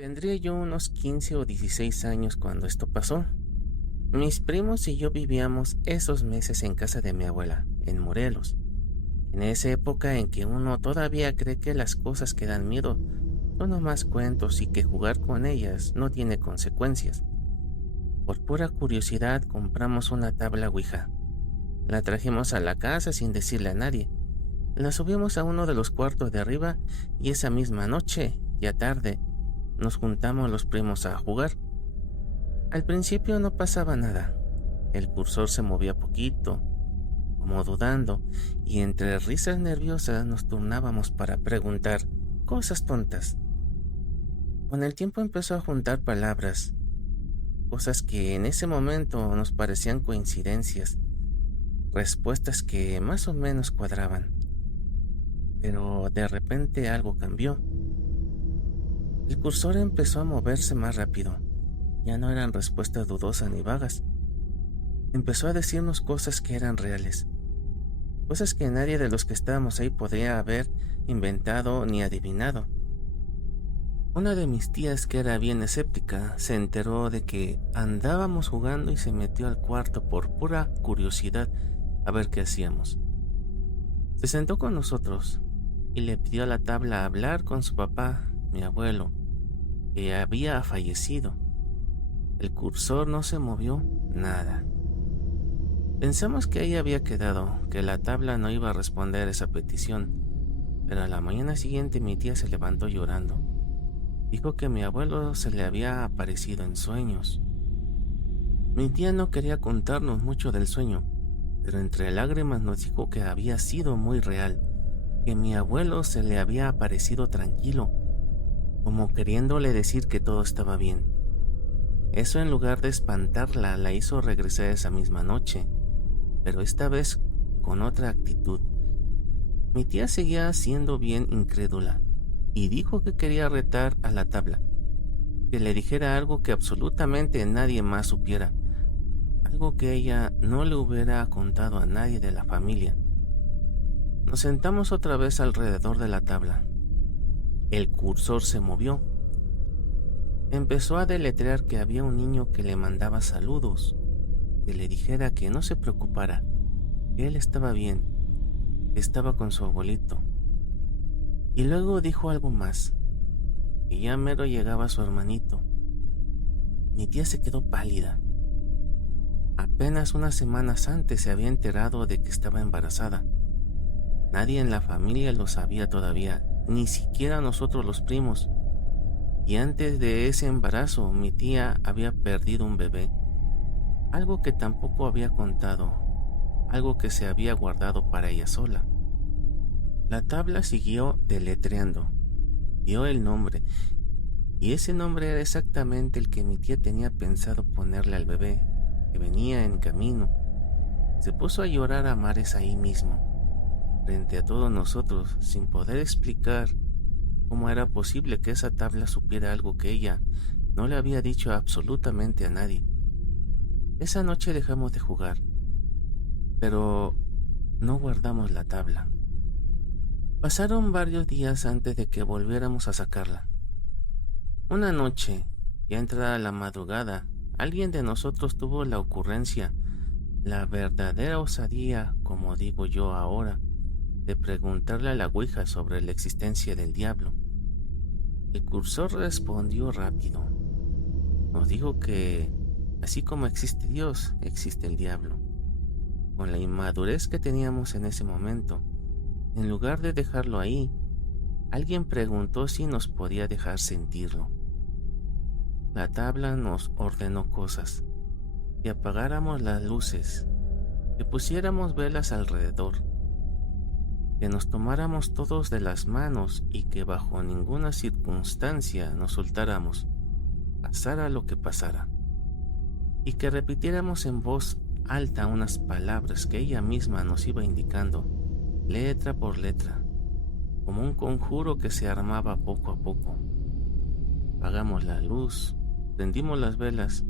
Tendría yo unos 15 o 16 años cuando esto pasó. Mis primos y yo vivíamos esos meses en casa de mi abuela, en Morelos, en esa época en que uno todavía cree que las cosas que dan miedo son nomás cuentos y que jugar con ellas no tiene consecuencias. Por pura curiosidad compramos una tabla Ouija. La trajimos a la casa sin decirle a nadie. La subimos a uno de los cuartos de arriba y esa misma noche, ya tarde, nos juntamos los primos a jugar. Al principio no pasaba nada. El cursor se movía poquito, como dudando, y entre risas nerviosas nos turnábamos para preguntar cosas tontas. Con el tiempo empezó a juntar palabras, cosas que en ese momento nos parecían coincidencias, respuestas que más o menos cuadraban. Pero de repente algo cambió. El cursor empezó a moverse más rápido. Ya no eran respuestas dudosas ni vagas. Empezó a decirnos cosas que eran reales. Cosas que nadie de los que estábamos ahí podría haber inventado ni adivinado. Una de mis tías, que era bien escéptica, se enteró de que andábamos jugando y se metió al cuarto por pura curiosidad a ver qué hacíamos. Se sentó con nosotros y le pidió a la tabla hablar con su papá, mi abuelo, que había fallecido. El cursor no se movió nada. Pensamos que ahí había quedado, que la tabla no iba a responder esa petición, pero a la mañana siguiente mi tía se levantó llorando. Dijo que mi abuelo se le había aparecido en sueños. Mi tía no quería contarnos mucho del sueño, pero entre lágrimas nos dijo que había sido muy real, que mi abuelo se le había aparecido tranquilo, como queriéndole decir que todo estaba bien. Eso, en lugar de espantarla, la hizo regresar esa misma noche, pero esta vez con otra actitud. Mi tía seguía siendo bien incrédula y dijo que quería retar a la tabla, que le dijera algo que absolutamente nadie más supiera, algo que ella no le hubiera contado a nadie de la familia. Nos sentamos otra vez alrededor de la tabla. El cursor se movió. Empezó a deletrear que había un niño que le mandaba saludos, que le dijera que no se preocupara, que él estaba bien, que estaba con su abuelito. Y luego dijo algo más, que ya mero llegaba su hermanito. Mi tía se quedó pálida. Apenas unas semanas antes se había enterado de que estaba embarazada. Nadie en la familia lo sabía todavía, ni siquiera nosotros los primos. Y antes de ese embarazo, mi tía había perdido un bebé. Algo que tampoco había contado, algo que se había guardado para ella sola. La tabla siguió deletreando. Dio el nombre, y ese nombre era exactamente el que mi tía tenía pensado ponerle al bebé, que venía en camino. Se puso a llorar a mares ahí mismo, frente a todos nosotros, sin poder explicar cómo era posible que esa tabla supiera algo que ella no le había dicho absolutamente a nadie. Esa noche dejamos de jugar, pero no guardamos la tabla. Pasaron varios días antes de que volviéramos a sacarla. Una noche, ya entrada la madrugada, alguien de nosotros tuvo la ocurrencia, la verdadera osadía, como digo yo ahora, de preguntarle a la Ouija sobre la existencia del diablo. El cursor respondió rápido. Nos dijo que, así como existe Dios, existe el diablo. Con la inmadurez que teníamos en ese momento, en lugar de dejarlo ahí, alguien preguntó si nos podía dejar sentirlo. La tabla nos ordenó cosas: que apagáramos las luces, que pusiéramos velas alrededor, que nos tomáramos todos de las manos y que bajo ninguna circunstancia nos soltáramos, pasara lo que pasara, y que repitiéramos en voz alta unas palabras que ella misma nos iba indicando, letra por letra, como un conjuro que se armaba poco a poco. Apagamos la luz, prendimos las velas,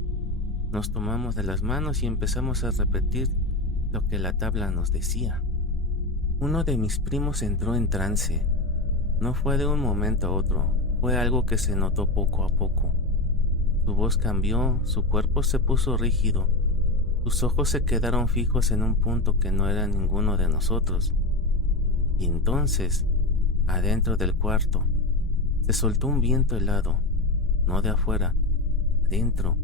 nos tomamos de las manos y empezamos a repetir lo que la tabla nos decía. Uno de mis primos entró en trance. No fue de un momento a otro. Fue algo que se notó poco a poco. Su voz cambió, su cuerpo se puso rígido, sus ojos se quedaron fijos en un punto que no era ninguno de nosotros. Y entonces, adentro del cuarto, se soltó un viento helado, no de afuera, adentro.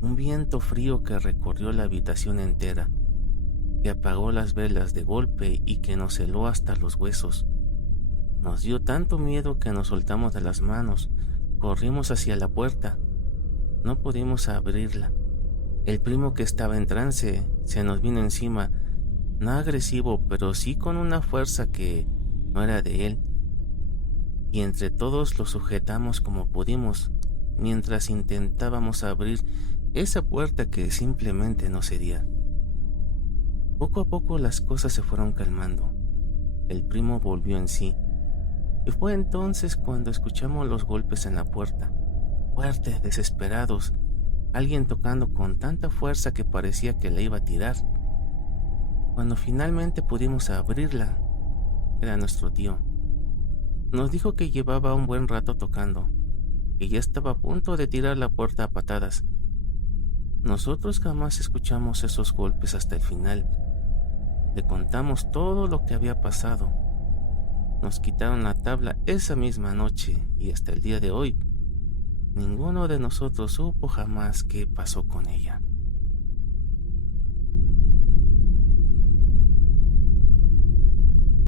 Un viento frío que recorrió la habitación entera, que apagó las velas de golpe y que nos heló hasta los huesos. Nos dio tanto miedo que nos soltamos de las manos, corrimos hacia la puerta. No pudimos abrirla. El primo, que estaba en trance, se nos vino encima, no agresivo, pero sí con una fuerza que no era de él. Y entre todos lo sujetamos como pudimos, mientras intentábamos abrir esa puerta que simplemente no cedía. Poco a poco las cosas se fueron calmando. El primo volvió en sí. Y fue entonces cuando escuchamos los golpes en la puerta, fuertes, desesperados, alguien tocando con tanta fuerza que parecía que la iba a tirar. Cuando finalmente pudimos abrirla, era nuestro tío. Nos dijo que llevaba un buen rato tocando, que ya estaba a punto de tirar la puerta a patadas. Nosotros jamás escuchamos esos golpes hasta el final. Le contamos todo lo que había pasado. Nos quitaron la tabla esa misma noche y hasta el día de hoy, ninguno de nosotros supo jamás qué pasó con ella.